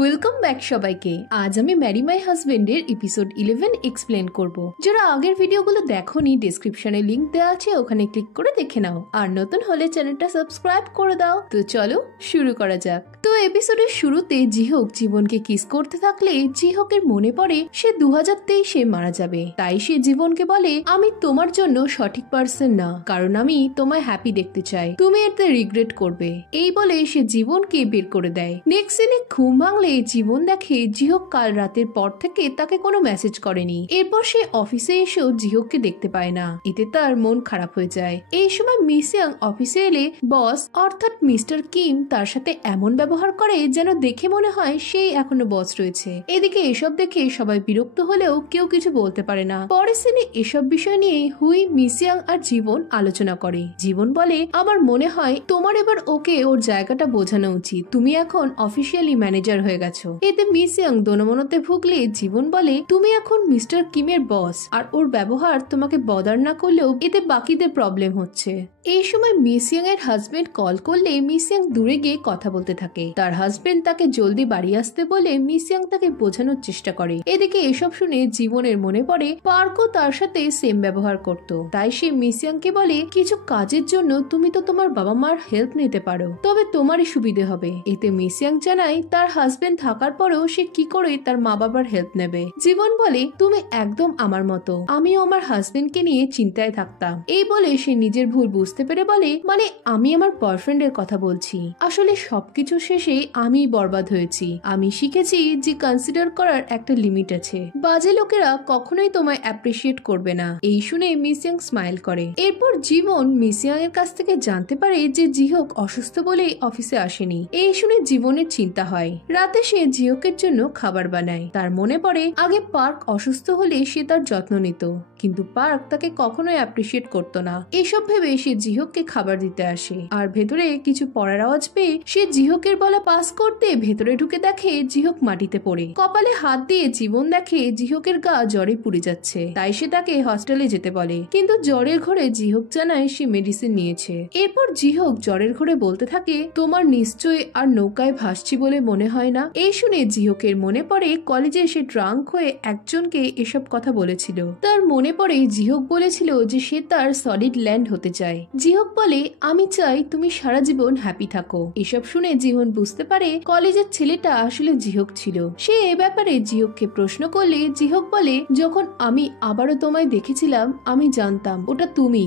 Welcome back সবাইকে। আজ আমি ম্যারি মাই হাজবেন্ডের এপিসোড 11 এক্সপ্লেন করব। যারা আগের ভিডিওগুলো দেখোনি ডেসক্রিপশনে লিংক দেওয়া আছে, ওখানে ক্লিক করে দেখে নাও। আর নতুন হলে চ্যানেলটা সাবস্ক্রাইব করে দাও। তো চলো শুরু করা যাক। তো এপিসোডের শুরুতে জিহোক জীবনকে কিস করতে থাকলে জিহোকের মনে পড়ে সে 2023-এ মারা যাবে। তাই সে জীবনকে বলে, আমি তোমার জন্য সঠিক পার্সন না, কারণ আমি তোমায় হ্যাপি দেখতে চাই, তুমি এতে রিগ্রেট করবে। এই বলে সে জীবনকে বের করে দেয়। নেক্সট দিনে ঘুম ভাঙলে জীবন দেখে জিহোক কাল রাতের পর থেকে তাকে কোনো মেসেজ করেনি। এরপর সে অফিসে এসেও জিহোককে দেখতে পায় না। এতে তার মন খারাপ হয়ে যায়। এই সময় মিসিয়াং অফিসে এলে বস অর্থাৎ মিস্টার কিম তার সাথে এমন ব্যবহার করে যেন দেখে মনে হয় সেই এখনো বস রয়েছে। এদিকে এসব দেখে সবাই বিরক্ত হলেও কেউ কিছু বলতে পারে না। পরের সিনে এসব বিষয় নিয়ে হুই, মিসিয়াং আর জীবন আলোচনা করে। জীবন বলে, আমার মনে হয় তোমার এবার ওকে ওর জায়গাটা বোঝানো উচিত, তুমি এখন অফিসিয়ালি ম্যানেজার হয়ে গেছো। এতে মিসিয়াং দোনমনতে ভুগলে জীবন বলে, তুমি এখন মিস্টার কিমের বস, আর ওর ব্যবহার তোমাকে বদার না করলেও এতে বাকিদের প্রবলেম হচ্ছে। এই সময় মিসিয়াং এর হাজবেন্ড কল করলে মিসিয়াং দূরে গিয়ে কথা বলতে থাকে। তার হাজবেন্ড তাকে জলদি বাড়ি আসতে বলে মিসিয়াং তাকে বোঝানোর চেষ্টা করে। এদিকে এসব শুনে জীবনের মনে পড়ে পার্কও তার সাথে সেম ব্যবহার করত। তাই সে মিসিয়াংকে বলে, কিছু কাজের জন্য তুমি তো তোমার বাবা মার হেল্প নিতে পারো, তবে তোমারই সুবিধে হবে। এতে মিসিয়াং জানায় তার হাজবেন্ড থাকার পরেও সে কি করে তার মা বাবার হেল্প নেবে। জীবন বলে, তুমি একদম আমার মতো, আমিও আমার হাজবেন্ডকে নিয়ে চিন্তায় থাকতাম। এই বলে সে নিজের ভুল বুঝতে পেরে বলে, মানে আমি আমার বয়ফ্রেন্ডের কথা বলছি, আসলে সবকিছু শেষে আমি বরবাদ হয়েছি। আমি শিখেছি যে কনসিডার করার একটা লিমিট আছে। বাজে লোকেরা কখনোই তোমায় অ্যাপ্রিসিয়েট করবে না। এই শুনে মিসিয়াং স্মাইল করে। এরপর জীবন মিসিয়াং এর কাছ থেকে জানতে পারে যে জিহোক অসুস্থ বলে অফিসে আসেনি। এই শুনে জীবনের চিন্তা হয়। রাতে সে জিহোকের জন্য খাবার বানায়। তার মনে পড়ে আগে পার্ক অসুস্থ হলে সে তার যত্ন নিত, কিন্তু পার্ক তাকে কখনোই অ্যাপ্রিসিয়েট করতো না। এসব ভেবে সে জিহোককে খাবার দিতে আসে। আর ভেতরে কিছু পড়ার আওয়াজ পেয়ে সে জিহোকের বলা পাস করতে ভেতরে ঢুকে দেখে জিহোক মাটিতে পড়ে। কপালে হাত দিয়ে জীবন দেখে জিহোকের গা জ্বরে পুড়ে যাচ্ছে। তাই সে তাকে হস্টেলে যেতে বলে, কিন্তু জ্বরের ঘরে জিহোক জানায় সে মেডিসিন নিয়েছে। এরপর জিহোক জ্বরের ঘরে বলতে থাকে, তোমার নিশ্চয়ই আর নৌকায় ভাসছি বলে মনে হয় না। এই শুনে জিহোকের মনে পড়ে কলেজে সে ড্রাঙ্ক হয়ে একজনকে এসব কথা বলেছিল। তার মনে পড়ে জিহোক বলেছিল যে সে তার সলিড ল্যান্ড হতে চায়। জিহোক বলে, আমি চাই তুমি সারা জীবন হ্যাপি থাকো। এসব শুনে জীবন বুঝতে পারে কলেজের ছেলেটা আসলে জিহোক ছিল। সে এ ব্যাপারে জিহোককে প্রশ্ন করলে জিহোক বলে, যখন আমি আবারও তোমায় দেখেছিলাম আমি জানতাম ওটা তুমি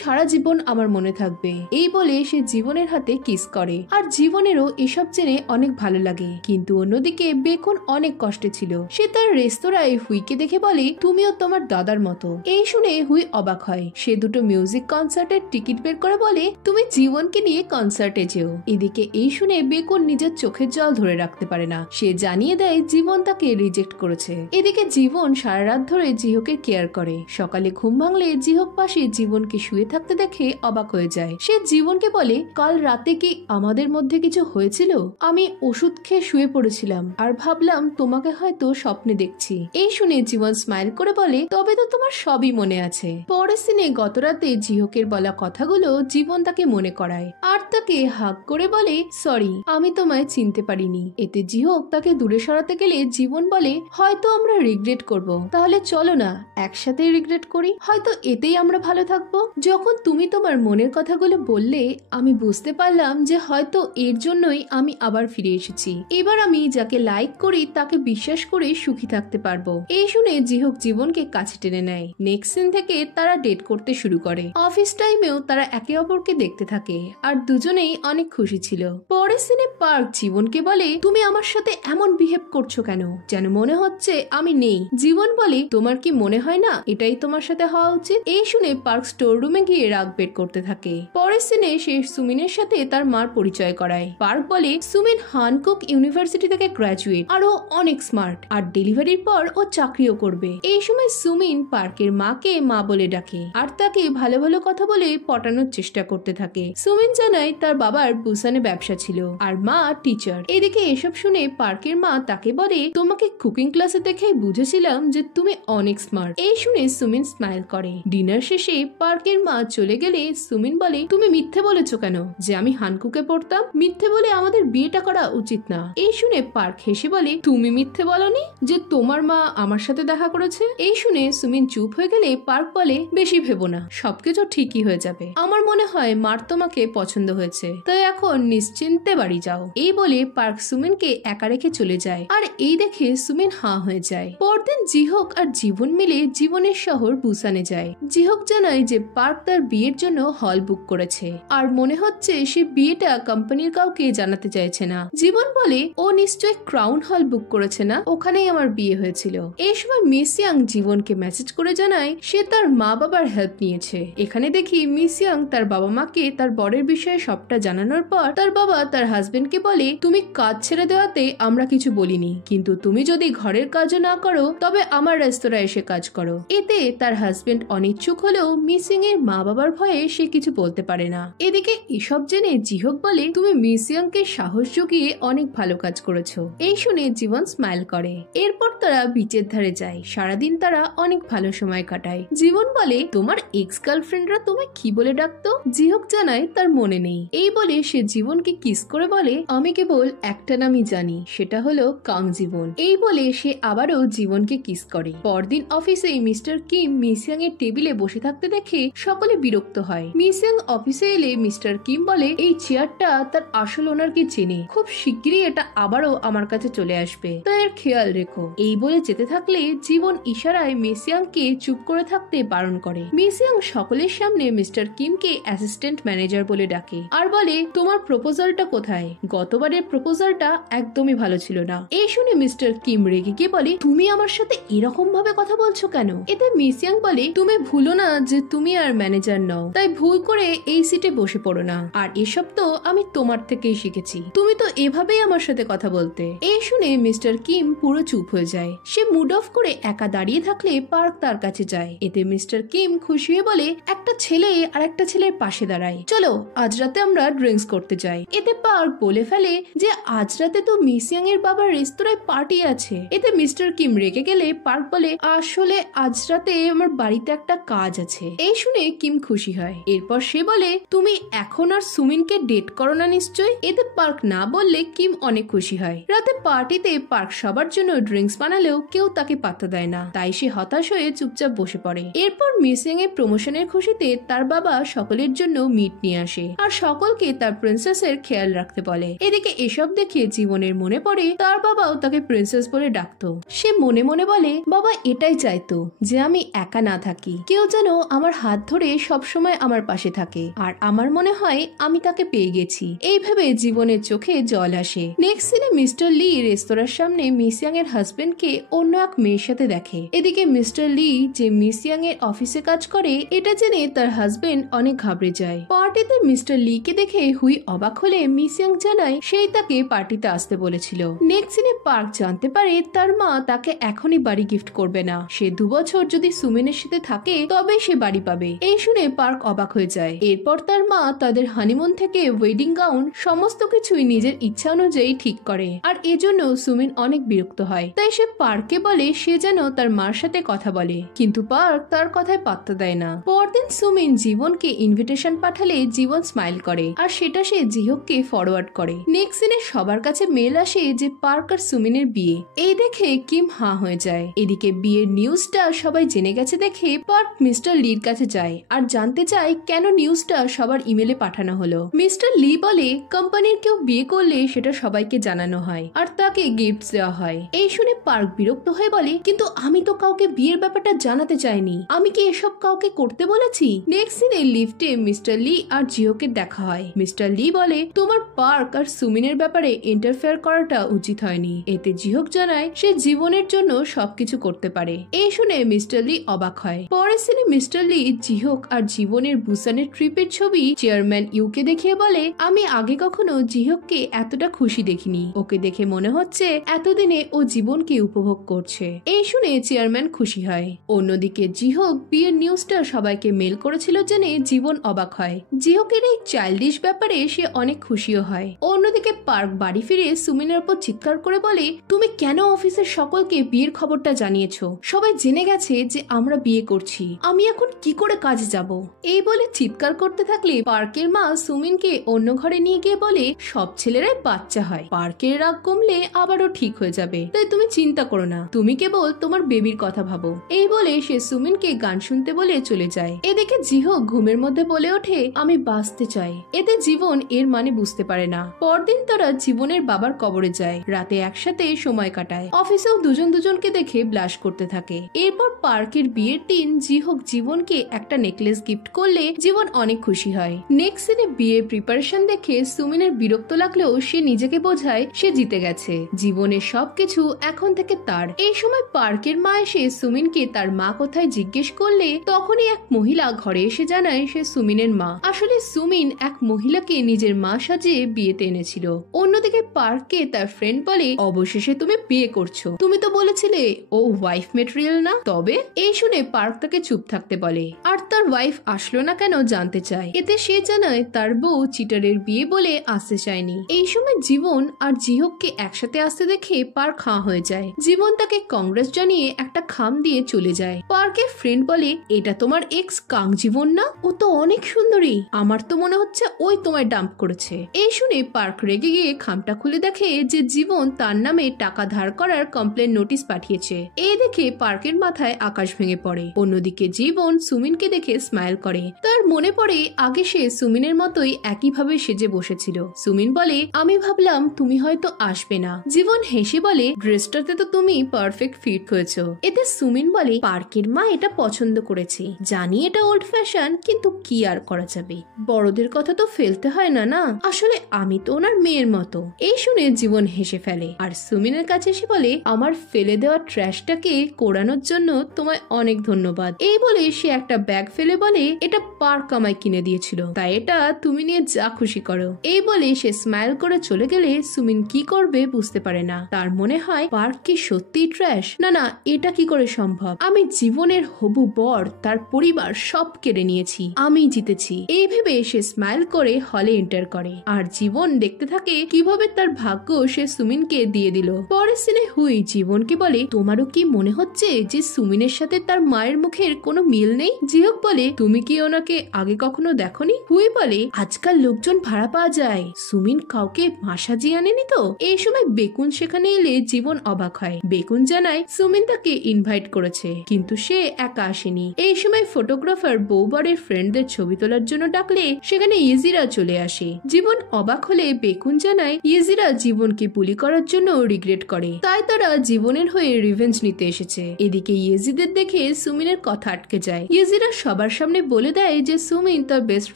সারা জীবন আমার মনে থাকবে। এই বলে সে জীবনের হাতে কিস করে। আর জীবনেরও এসব জেনে অনেক ভালো লাগে। কিন্তু অন্যদিকে বেকন অনেক কষ্টে ছিল। সে তার রেস্তোরাঁয় হুইকে দেখে বলে, তুমিও তোমার দাদার মতো। এই শুনে হুই অবাক হয়। সে দুটো মিউজিক কনসার্টের টিকিট বের করে বলে, তুমি জীবনকে নিয়ে কনসার্টে যেও। এদিকে এই শুনে বেকন নিজের চোখের জল ধরে রাখতে পারে না। সে জানিয়ে দেয় জীবন তাকে রিজেক্ট করেছে। এদিকে জীবন সারা রাত ধরে জিহোকের কেয়ার করে। সকালে ঘুম ভাঙলে জিহোক পাশে জীবনকে শুয়ে থাকতে দেখে অবাক হয়ে যায়। সে জীবনকে বলে, কাল রাতে কি আমাদের মধ্যে কিছু হয়েছিল? আমি ওষুধ খেয়ে শুয়ে পড়েছিলাম আর ভাবলাম তোমাকে হয়তো স্বপ্নে দেখছি। এই শুনে জীবন স্মাইল করে বলে, তবে তো তোমার সবই মনে আছে। পরের সিনে গত রাতে জিহোকের বলা কথাগুলো জীবন তাকে মনে করায় আর তাকে হাগ করে বলে, সরি আমি তোমায় চিনতে পারিনি। এতে জিহোক তাকে দূরে সরাতে গেলে জীবন বলে, হয়তো আমরা রিগ্রেট করব, তাহলে চলো না একসাথে রিগ্রেট করি, হয়তো এতেই আমরা ভালো থাকবো। যখন তুমি তোমার মনের কথাগুলো বললে আমি বুঝতে পারলাম যে হয়তো এর জন্যই আমি আবার ফিরে এসেছি। এবার আমি যাকে লাইক করি তাকে বিশ্বাস করে সুখী থাকতে পারবো। এই শুনে জিহোক জীবনকে কাছে টেনে নেয়। নেক্সট সিন থেকে তারা ডেট করতে শুরু করে। অফিস টাইমেও তারা একে অপরকে দেখতে থাকে আর দুজনেই অনেক খুশি ছিল। পরের সিনে পার্ক জীবনকে বলে, তুমি আমার সাথে এমন বিহেভ করছো কেন, যেন মনে হচ্ছে আমি নেই। জীবন বলে, তোমার কি মনে হয় না এটাই তোমার সাথে হওয়া উচিত? এই শুনে পার্ক স্টোর রুমে গিয়ে রাগ বের করতে থাকে। পরের সিনে সে সুমিনের সাথে তার মার পরিচয় করায়। পার্ক বলে, সুমিন হানকুক ইউনিভার্সিটি থেকে গ্রাজুয়েট আর ও অনেক স্মার্ট, আর ডেলিভারির পর ও চাকরিও করবে। এই সময় সুমিন পার্কের মাকে মা বলে ডাকে আর তাকে ভালো ভালো কথা বলে পটানোর চেষ্টা করতে থাকে। সুমিন জানায় তার বাবার বুসানে ব্যবসা ছিল আর মা টিচার। এদিকে এসব শুনে পার্কের মা তাকে বলে, তোমাকে কুকিং ক্লাসে দেখেই বুঝেছিলাম যে তুমি অনেক স্মার্ট। এই শুনে সুমিন স্মাইল করে। ডিনার শেষে পার্কের মা চলে গেলে সুমিন বলে, তুমি মিথ্যে বলেছো কেন যে আমি হানকুকে পড়তাম? মিথ্যে বলে আমাদের বিয়েটা করা উচিত না। এই শুনে পার্ক হেসে বলে, তুমি মিথ্যে বলনি যে তোমার মা আমার সাথে দেখা করেছে। এই শুনে সুমিন চুপ হয়ে গেলে পার্ক বলে, বেশি ভেবো না, সবকিছু ঠিকই হয়ে যাবে। আমার মনে হয় মার তোমাকে পছন্দ হয়েছে, তাই এখন নিশ্চিন্তে বাড়ি যাও। এই বলে পার্ক সুমিনকে একা রেখে চলে যায়। আর এই দেখে সুমিন হাঁ হয়ে যায়। পরদিন জিহক আর জীবন মিলে জীবনের শহর বুসানে যায়। জিহক জানায় যে পার্ক তার বিয়ের জন্য হল বুক করেছে, আর মনে হচ্ছে সে বিয়েটা কোম্পানির কাউকে জানাতে চাইছে না। জীবন বলে, ও নিশ্চয় ক্রাউন হল বুক করেছে না, ওখানেই আমার বিয়ে হয়েছিল। এই সময় মিস ইয়াং জীবনকে মেসেজ করে জানায় সে তার মা বাবার হেল্প নিয়েছে। এখানে দেখি মিস ইয়াং তার বাবা মাকে তার বরের বিষয়ে সবটা জানানোর পর তার বাবা তার হাজবেন্ডকে বলে, তুমি কাজ ছেড়ে দেওয়াতে আমরা কিছু বলিনি, কিন্তু তুমি যদি ঘরের কাজও না করো তবে আমার রেস্তোরাঁ এসে কাজ করো। এতে তার হাজবেন্ড অনিচ্ছুক হলেও মিস ইয়াং এর মা বাবার ভয়ে সে কিছু বলতে পারে না। এদিকে এসব জেনে জিহক বলে, তুমি মিস ইয়াং কে সাহস জুগিয়ে অনেক ভালো কাজ করেছো। এই শুনে জীবন স্মাইল করে। এরপর তারা বিচের ধারে যায়। সারাদিন তারা অনেক ভালো সময় কাটায়। জীবন বলে, তোমার এক্স গার্লফ্রেন্ডরা তোমায় কি বলে ডাকতো? জিহক জানায় তার মনে নেই। এই বলে সে জীবনকে কিস করে বলে, আমি কেবল একটা নামই জানি, সেটা হলো কাং জীবন। এই বলে সে আবারও জীবনকে কিস করে। পরদিন অফিসে মিস্টার কিম মিস ইয়াং এর টেবিলে বসে থাকতে দেখে সকলে বিরক্ত হয়। মিস ইয়াং অফিসে এলে মিস্টার কিম বলে, এই চেয়ারটা তার আসল ওনারকে চেনে, খুব শিগগিরই এটা আবারও আমার কাছে চলে আসবে, তাই এর খেয়াল রেখো। এই বলে যেতে থাকলে জীবন ইশারায় মিস ইয়াং কে চুপ করে থাকতে বারণ করে। মিস ইয়াং সকলের সামনে মিস্টার কিমকে অ্যাসিস্ট্যান্ট ম্যানেজার বলে ডাকে আর বলে, তোমার প্রপোজালটা কোথায়? গতবারের প্রপোজালটা একদমই ভালো ছিল না। এই শুনে মিস্টার কিম রেগে গিয়ে বলে, তুমি আমার সাথে এরকম ভাবে কথা বলছো কেন? এতে মিস ইয়াং বলে, তুমি ভুলো না যে তুমি আর ম্যানেজার নও, তাই ভুল করে এই সিটে বসে পড়ো না। আর এসব তো আমি তোমার থেকেই শিখেছি, তুমি তো এভাবেই আমার সাথে কথা বলতে। এই শুনে মিস্টার কিম পুরো চুপ হয়ে যায়। সে মুড অফ করে একা দাঁড়িয়ে থাকলে পার্ক তার কাছে যায়। এতে মিস্টার কিম খুশি হয়ে বলে, একটা ছেলে আর একটা ছেলের পাশে দাঁড়ায়, চলো আজ রাতে আমরা ড্রিঙ্কস করতে যাই। এতে পার্ক বলে ফেলে যে আজ রাতে তো মিস ইয়াং এর বাবার রেস্তোরাঁয় পার্টি আছে। এতে মিস্টার কিম রেগে গেলে পার্ক বলে, আসলে আজ রাতে আমার বাড়িতে একটা কাজ আছে। এই শুনে কিম খুশি হয়। এরপর সে বলে, তুমি এখন আর সুমিনকে ডেট করো না নিশ্চয়? এতে পার্ক না বললে কিম অনেক খুশি হয়। রাতে পার্টিতে পার্ক সবার জন্য ড্রিঙ্কস বানালেও কেউ তাকে পাত্তা দেয় না, তাই সে হতাশ হয়ে চুপচাপ বসে পড়ে। এরপর মিস ইয়াং এর প্রমোশনের খুশিতে তার বাবা সকলের জন্য মিট নিয়ে আসে আর সকলকে তার প্রিন্সেসের খেয়াল রাখতে বলে। এদিকে এসব দেখে জীবনের মনে পড়ে তার বাবাও তাকে প্রিন্সেস বলে ডাকতো। সে মনে মনে বলে, বাবা এটাই চাইতো যে আমি একা না থাকি, কেউ যেন আমার হাত ধরে সবসময় আমার পাশে থাকে। আর আমার মনে হয় আমি তাকে পেয়ে গেছি। এই ভেবে জীবনের চোখে জল আসে। নেক্সট সিনে মিস্টার লি রেস্তোরাঁর সামনে মিস ইয়াং এর হাজবেন্ডকে অন্য এক মেয়ের সাথে দেখে। এদিকে মিস্টার লি যে মিস ইয়াং এর অফিসে কাজ করে এটা জেনে তার হাজবেন্ড অনেক ঘাবড়ে যায়। পার্টিতে মিস্টার লি কে দেখে হুই অবাক হলে মিস ইয়াং জানায় সেই তাকে পার্টিতে আসতে বলেছিল। নেক্সট সিনে পার্ক জানতে পারে তার মা তাকে এখনই বাড়ি গিফট করবে না, সে 2 বছর যদি সুমিনের সাথে থাকে তবে সে বাড়ি পাবে। এই শুনে পার্ক অবাক হয়ে যায়। এরপর তার মা তাদের হানিমুন থেকে ওয়েডিং গাউন সমস্ত কিছুই নিজের ইচ্ছা অনুযায়ী ঠিক করে, আর এজন্য সুমিন অনেক বিরক্ত হয়। তাই সে পার্ককে বলে সে যেন তার মার সাথে কথা বলে, কিন্তু পার্ক তার কথায় পাত্তা দেয় না। পরদিন সুমিন জীবনকে ইনভিটেশন পাঠালে জীবন স্মাইল করে আর সেটা সে জিহককে ফরওয়ার্ড করে। নেক্সট সিনে সবার কাছে মেল আসে যে পার্ক আর সুমিনের বিয়ে। এই দেখে কিম হাঁ হয়ে যায়। এদিকে বিয়ের নিউজটা সবাই জেনে গেছে দেখে পার্ক মিস্টার লির কাছে যায় আর জানতে চায় কেন নিউজটা সবার ইমেলে পাঠানো হলো। মিস্টার লি বলে, কোম্পানির কেউ বিয়ে করলে সেটা সবাইকে জানানো হয় আর তাকে গিফট দেওয়া হয়। এই শুনে পার্ক বিরক্ত হয়ে বলে, কিন্তু আমি তো কাউকে বিয়ের ব্যাপারটা জানাতে চাইনি, আমি কি এসব কাউকে করতে বলেছি? নেক্সট সিনে লিফটে মিস্টার লি আর জিওকে দেখা হয়। মিস্টার লি বলে, তোমার পার্ক আর সুমিনের ব্যাপারে ইন্টারফেয়ার করাটা উচিত হয়নি। এতে জিহক জানায় সে জীবনের জন্য সবকিছু করতে পারে। এই শুনে মিস্টার লি অবাক হয়। পরের সিনে মিস্টার লি জিহক আর জীবনের বুসানের ট্রিপের ছবি চেয়ারম্যান ইউকে দেখিয়ে বলে, আমি আগে কখনো জিহককে এতটা খুশি দেখিনি, ওকে দেখে মনে হচ্ছে এতদিনে ও জীবনকে উপভোগ করছে। এই শুনে চেয়ারম্যান খুশি হয়। অন্যদিকে জিহক বিয়ের নিউজটা সবাইকে মেল করেছিল জেনে জীবন অবাক হয়। জিহকের এই চাইল্ডিশ ব্যাপারে সে অনেক খুশিও হয়। অন্যদিকে পার্ক বাড়ি ফিরে সুমিনের উপর চিৎকার করে বলে, তুমি কেন অফিসের সকলকে বিয়ের খবরটা জানিয়েছো? সবাই জেনে গেছে যে আমরা বিয়ে করছি, আমি এখন কি করে কাজে যাব? এই বলে চিৎকার করতে থাকলে পার্কের মা সুমিনকে অন্য ঘরে নিয়ে গিয়ে বলে, সব ছেলেরাই বাচ্চা হয়, পার্ক পার্কের রাগ কমলে আবারও ঠিক হয়ে যাবে, তাই তুমি চিন্তা করো না, তুমি কেবল তোমার বেবির কথা ভাবো। এই বলে সে সুমিনকে গান শুনতে বলে চলে যায়। এদিকে জিহোক ঘুমের মধ্যে বলে ওঠে, আমি বাঁচতে চাই। এতে জীবন এর মানে বুঝতে পারে না। পরদিন তারা জীবনের বাবার কবরে যায়, রাতে একসাথে সময় কাটায়। অফিসেও দুজন দুজনকে দেখে ব্লাশ করতে থাকে। এরপর পার্কের বিয়ের দিন জিহোক জীবনকে একটা নেকলেস গিফট করলে জীবন অনেক খুশি হয়। নেক্সট সিনে বিয়ের প্রিপারেশন দেখে সুমিনের বিরক্ত লাগলেও সে নিজেকে বোঝায় সে জিতে গেছে, জীবনের সবকিছু এখন থেকে তার। এই সময় পার্কের মা এসে সুমিনকে তার মা কোথায় জিজ্ঞেস করলে তখনই এক মহিলা ঘরে এসে জানায় সে সুমিনের মা। আসলে সুমিন এক মহিলাকে নিজের মা সাজিয়ে বিয়েতে এনেছিল। অন্যদিকে পার্ককে তার ফ্রেন্ড বলে, অবশেষে তুমি বিয়ে করছো, তুমি তো বলেছিলে ও ওয়াইফ মেটেরিয়াল না। তবে এই শুনে পার্ক তাকে চুপ থাকতে বলে আর তার ওয়াইফ আসলো না কেন জানতে চায়। এতে সে জানায় তার বউ চিটারের বিয়ে বলে আসতে চায়নি। এই সময় জীবন আর জিহোককে একসাথে আসতে দেখে পার্ক হাঁ হয়ে যায়। জীবন তাকে কংগ্রেস জানিয়ে একটা খাম দিয়ে চলে যায়। পার্কের ফ্রেন্ড বলে, এটা তোমার এক্স কাং জীবন না? ও তো অনেক সুন্দরী, আমার তো মনে হচ্ছে ওই তোমায় ডাম্প করেছে। এই শুনে পার্ক রেগে গিয়ে খামটা খুলে দেখে যে জীবন তার নামে টাকা ধার করার কমপ্লেন নোটিশ পাঠিয়েছে। এই দেখে পার্কের মাথায় আকাশ ভেঙে পড়ে। অন্যদিকে জীবন সুমিনকে দেখে স্মাইল করে। তার মনে পড়ে আগে সে সুমিনের মতোই একইভাবে সেজে বসেছিল। সুমিন বলে, আমি ভাবলাম তুমি হয়তো আসবে না। জীবন হেসে বলে, ড্রেসটাতে তো তুমি পারফেক্ট ফিট হয়েছো। এতে সুমিন বলে, পার্কের মা এটা পছন্দ করেছে, জানি এটা ওল্ড ফ্যাশন, কিন্তু কি আর করা যাবে, বড়দের কথা তো ফেলতে হয় না না, আসলে আমি তো ওনার মেয়ের মতো। এই শুনে জীবন হেসে ফেলে আর সুমিনের কাছে এসে বলে, আমার ফেলে দেওয়া ট্র্যাশটাকে কোড়ানোর জন্য তোমায় অনেক ধন্যবাদ। এই বলে সে একটা ব্যাগ ফেলে বলে, এটা পার্ক আমায় কিনে দিয়েছিল, তাই এটা তুমি নিয়ে যা খুশি করো। এই বলে সে স্মাইল করে চলে গেলে সুমিন কি করবে বুঝতে পারে না। তার মনে হয় পার্ক কি সত্যি ট্র্যাশ? না না, এটা কি করে সম্ভব? আমি জীবনের হবু বর, তার পরিবার সব কেড়ে নিয়েছি, আমি জিতেছি। এই ভেবে সে স্মাইল করে হলে এন্টার করে আর জীবন দেখতে থাকে কিভাবে তার ভাগ্য সে সুমিনকে দিয়ে দিল। পরের সিনে হুই জীবনকে বলে, তোমারও কি মনে হচ্ছে যে সুমিনের সাথে তার মায়ের মুখের কোনো মিল নেই? জিহোক বলে, তুমি কি ওনাকে আগে কখনো দেখোনি? হুই বলে, আজকাল লোকজন ভাড়া পাওয়া যায়, সুমিন কাউকে মা সাজিয়ে আনেনি তো? এই সময় বেকুন সেখানে এলে জীবন অবাক হয়। বেকুন জানায় সুমিন তাকে ইনভাইট করেছে, কিন্তু সে একা আসেনি। এই সময় ফটোগ্রাফার বউবরের ফ্রেন্ডদের ছবি তোলার জন্য ডাকলে সেখানে ইয়েজিরা চলে আসে। জীবন অবাক হলে বেকুন জানায় ইয়েজিরা জীবনকে বুলি করার জন্য রিগ্রেট করে, তাই তারা জীবনের হয়ে রিভেঞ্জ নিতে এসেছে। এদিকে ইয়েজিদের দেখে সুমিনের কথা আটকে যায়। ইয়েজিরা সবার সামনে বলে দেয় যে সুমিন তার বেস্ট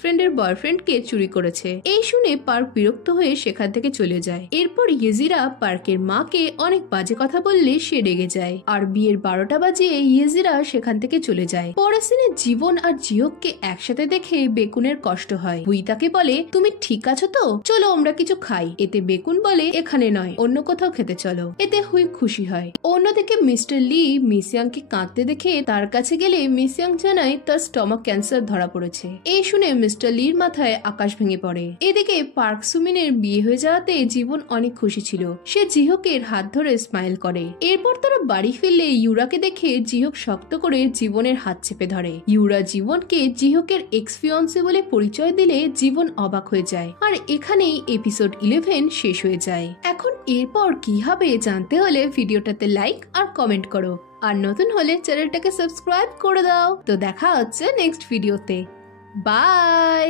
ফ্রেন্ডের বয়ফ্রেন্ডকে চুরি করেছে। এই শুনে পার্ক বিরক্ত হয়ে সেখান থেকে চলে যায়। এরপর ইয়েজিরা পার্কের মাকে অনেক বাজে কথা বললে সে রেগে যায় আর বিয়ের 12টা বাজিয়ে ইয়েজিরা সেখান থেকে চলে যায়। পরের সিনে জীবন আর জিহোককে একসাথে দেখে বেকুনের কষ্ট হয়। হুই তাকে বলে, তুমি ঠিক আছো তো? চলো আমরা কিছু খাই। এতে বেকুন বলে, এখানে নয়, অন্য কোথাও খেতে চলো। এতে হুই খুশি হয়। অন্যদিকে মিস্টার লি মিসিয়াংকে কাঁদতে দেখে তার কাছে গেলে মিসিয়াং জানায় তার স্টমাক ক্যান্সার ধরা পড়েছে। এই শুনে মিস্টার লির মাথায় আকাশ ভেঙে পড়ে। এদিকে পার্ক সুমিনের বিয়ে হয়ে যাওয়াতে জীবন অনেক খুশি ছিল। সে জিহোকের হাত ধরে স্মাইল করে। এরপর তারা বাড়ি ফিরলে ইউরাকে দেখে জিহোক শক্ত করে জীবনের হাত চেপে ধরে। ইউরা জীবনকে জিহোকের এক্স ফিয়ন্সে বলে পরিচয় দিলে জীবন অবাক হয়ে যায়। আর এখানেই এপিসোড 11 শেষ হয়ে যায়। এখন এরপর কি হবে জানতে হলে ভিডিওটাতে লাইক আর কমেন্ট করো, আর নতুন হলে চ্যানেলটাকে সাবস্ক্রাইব করে দাও। তো দেখা হচ্ছে নেক্সট ভিডিওতে। বাই।